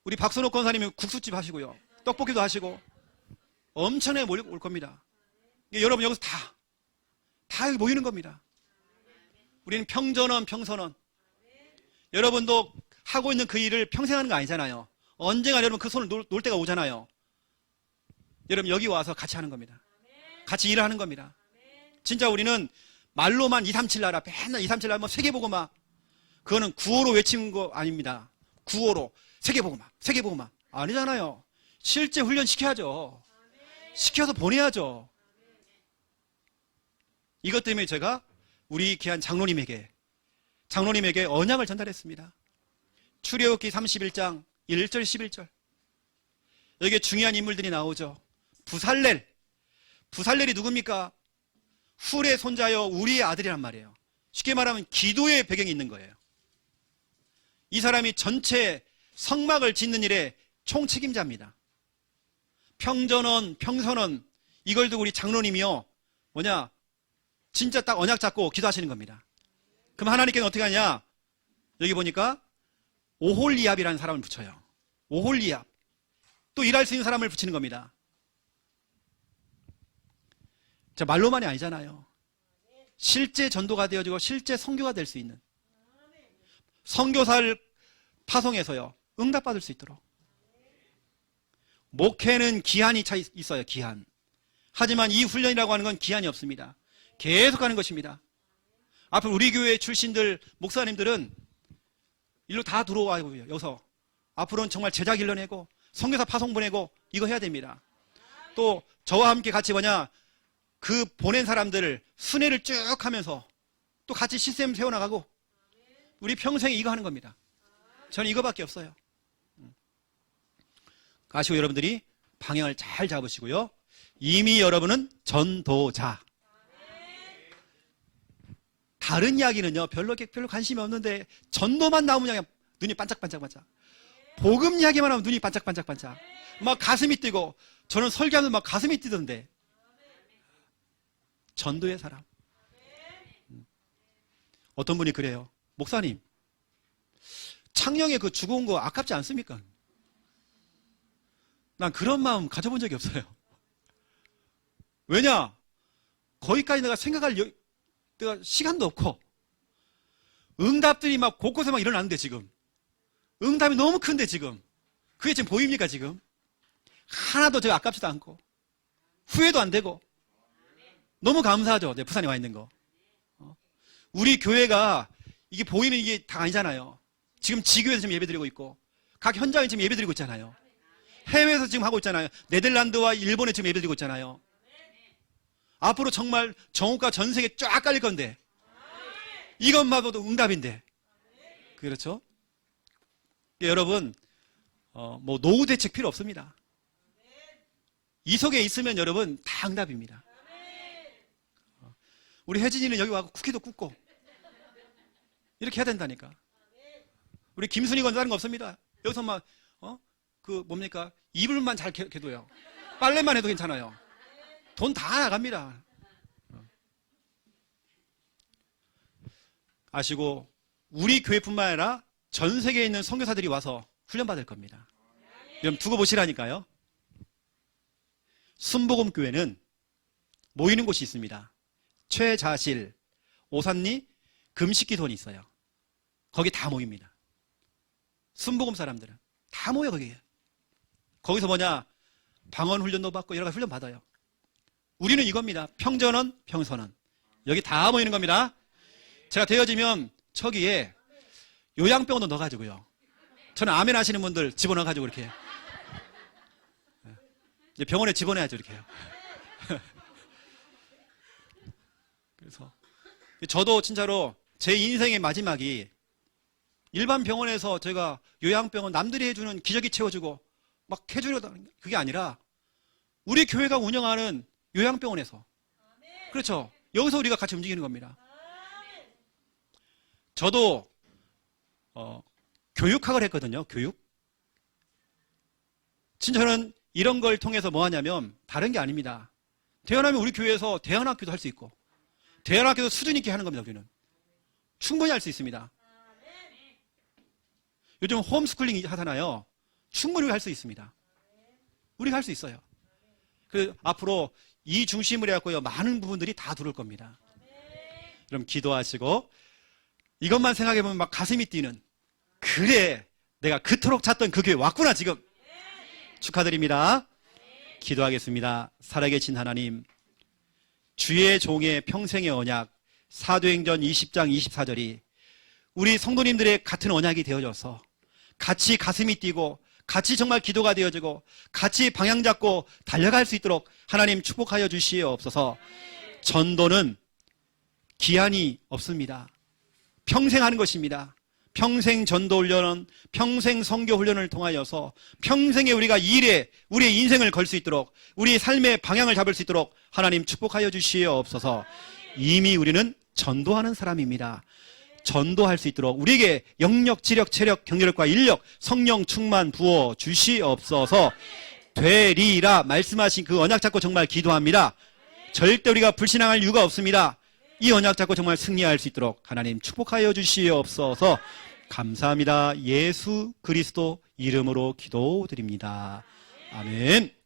우리 박선옥 권사님은 국수집 하시고요, 떡볶이도 하시고, 엄청나게 몰려올 겁니다. 여러분 여기서 다 여기 모이는 겁니다. 우리는 평전원, 평선원. 여러분도 하고 있는 그 일을 평생 하는 거 아니잖아요. 언젠가 여러분 그 손을 놓을 때가 오잖아요. 여러분 여기 와서 같이 하는 겁니다. 같이 일을 하는 겁니다. 진짜 우리는 말로만 237 나라, 맨날 237 나라 뭐 세계복음화, 그거는 구호로 외치는 거 아닙니다. 구호로 세계복음화, 세계복음화 아니잖아요. 실제 훈련 시켜야죠. 시켜서 보내야죠. 이것 때문에 제가 우리 귀한 장로님에게 언약을 전달했습니다. 출애굽기 31장 1절 11절. 여기에 중요한 인물들이 나오죠. 부살렐이 누굽니까? 훌의 손자여 우리의 아들이란 말이에요. 쉽게 말하면 기도의 배경이 있는 거예요. 이 사람이 전체 성막을 짓는 일에 총책임자입니다. 평전원, 평선원 이걸 두고 우리 장로님이요, 뭐냐, 진짜 딱 언약 잡고 기도하시는 겁니다. 그럼 하나님께는 어떻게 하냐? 여기 보니까 오홀리압이라는 사람을 붙여요. 오홀리압. 또 일할 수 있는 사람을 붙이는 겁니다. 자, 말로만이 아니잖아요. 실제 전도가 되어지고 실제 선교가 될 수 있는, 선교사를 파송해서요, 응답받을 수 있도록. 목회는 기한이 차 있어요. 기한. 하지만 이 훈련이라고 하는 건 기한이 없습니다. 계속 하는 것입니다. 앞으로 우리 교회 출신들 목사님들은 일로 다 들어와요. 여기서 앞으로는 정말 제자 길러내고 선교사 파송 보내고 이거 해야 됩니다. 또 저와 함께 같이 그 보낸 사람들을 순회를 쭉 하면서 또 같이 시스템 세워나가고 우리 평생에 이거 하는 겁니다. 저는 이거밖에 없어요. 아시고 여러분들이 방향을 잘 잡으시고요. 이미 여러분은 전도자. 다른 이야기는요 별로 관심이 없는데 전도만 나오면 그냥 눈이 반짝반짝반짝. 복음 이야기만 하면 눈이 반짝반짝반짝. 막 가슴이 뛰고 저는 설교하면서 막 가슴이 뛰던데. 전도의 사람. 어떤 분이 그래요. 목사님, 창녕에 그 죽어온 거 아깝지 않습니까? 난 그런 마음 가져본 적이 없어요. 왜냐? 거기까지 내가 생각할 내가 시간도 없고 응답들이 막 곳곳에 막 일어나는데 지금 응답이 너무 큰데 지금 그게 지금 보입니까 지금? 하나도 제가 아깝지도 않고 후회도 안 되고 너무 감사하죠. 내 부산에 와 있는 거. 우리 교회가 이게 보이는 이게 다 아니잖아요. 지금 지교에서 지금 예배드리고 있고 각 현장에 지금 예배드리고 있잖아요. 해외에서 지금 하고 있잖아요. 네덜란드와 일본에 지금 예배드리고 있잖아요. 앞으로 정말 정오가 전 세계 쫙 깔릴 건데 이것만 봐도 응답인데. 그렇죠? 여러분 뭐 노후 대책 필요 없습니다. 이 속에 있으면 여러분 다 응답입니다. 우리 혜진이는 여기 와서 쿠키도 굽고 이렇게 해야 된다니까. 우리 김순희 건 다른 거 없습니다. 여기서 막 뭡니까? 이불만 잘 개도요. 빨래만 해도 괜찮아요. 돈 다 나갑니다. 아시고 우리 교회뿐만 아니라 전 세계에 있는 선교사들이 와서 훈련받을 겁니다. 여러분 두고 보시라니까요. 순복음교회는 모이는 곳이 있습니다. 최자실, 오산리, 금식기도원이 있어요. 거기 다 모입니다. 순복음 사람들은 다 모여 거기에. 거기서 방언 훈련도 받고 여러 가지 훈련 받아요. 우리는 이겁니다. 평전원, 평선원. 여기 다 모이는 겁니다. 제가 되어지면 저기에 요양병원도 넣어가지고요. 저는 아멘 하시는 분들 집어넣어가지고 이렇게. 이제 병원에 집어넣어야죠, 이렇게요. 그래서 저도 진짜로 제 인생의 마지막이 일반 병원에서 제가 요양병원 남들이 해주는 기저귀 채워주고 막 해주려다 그게 아니라 우리 교회가 운영하는 요양병원에서. 그렇죠. 여기서 우리가 같이 움직이는 겁니다. 저도 교육학을 했거든요. 교육. 진짜 저는 이런 걸 통해서 뭐 하냐면 다른 게 아닙니다. 대안하면 우리 교회에서 대안학교도 할 수 있고 대안학교도 수준 있게 하는 겁니다. 우리는 충분히 할 수 있습니다. 요즘 홈스쿨링 하잖아요. 충분히 할 수 있습니다. 우리가 할 수 있어요. 그 앞으로 이 중심으로 해갖고요 많은 부분들이 다 들어올 겁니다. 그럼 기도하시고 이것만 생각해보면 막 가슴이 뛰는, 그래 내가 그토록 찾던 그 교회 왔구나 지금. 축하드립니다. 기도하겠습니다. 살아계신 하나님, 주의 종의 평생의 언약 사도행전 20장 24절이 우리 성도님들의 같은 언약이 되어져서 같이 가슴이 뛰고 같이 정말 기도가 되어지고 같이 방향 잡고 달려갈 수 있도록 하나님 축복하여 주시옵소서. 전도는 기한이 없습니다. 평생 하는 것입니다. 평생 전도 훈련은 평생 선교 훈련을 통하여서 평생에 우리가 일에 우리의 인생을 걸 수 있도록 우리의 삶의 방향을 잡을 수 있도록 하나님 축복하여 주시옵소서. 이미 우리는 전도하는 사람입니다. 전도할 수 있도록 우리에게 영력, 지력, 체력, 경제력과 인력, 성령 충만 부어 주시옵소서. 되리라 말씀하신 그 언약 잡고 정말 기도합니다. 절대 우리가 불신앙할 이유가 없습니다. 이 언약 잡고 정말 승리할 수 있도록 하나님 축복하여 주시옵소서. 감사합니다. 예수 그리스도 이름으로 기도드립니다. 아멘.